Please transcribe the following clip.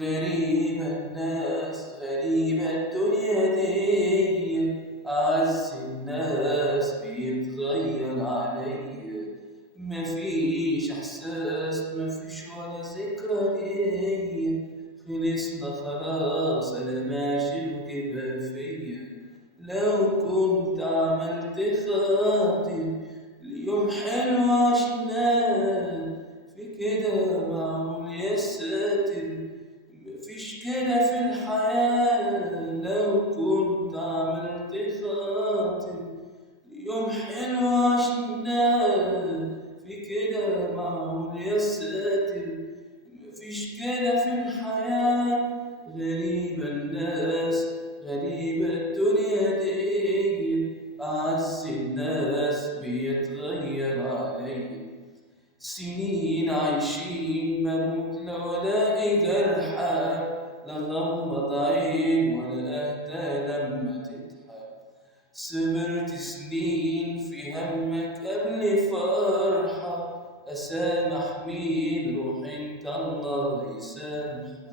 غريبة الناس غريبة الدنيا دي، أعز الناس بيتغير عليا. مفيش إحساس مفيش ولا ذكرى ليا، خلصنا خلاص أنا ماشي وكده فيا. لو كنت عملت خاطر اليوم حلو عشناه، في كده معقول يا ساتر؟ مفيش كده في الحياة. لو كنت عملت خاطر يوم حلو عشناه، في كده معقول يا ساتر؟ مفيش كده في الحياة. غريبة الناس غريبة الدنيا دي، أعز الناس بيتغير عليا. سنين عايشين بموت لو ألاقي جرحى، لا غمض عين ولا أهدى لما تضحك. صبرت سنين في همك قبل فرحة، أسامح مين؟ روح انت الله يسامحك.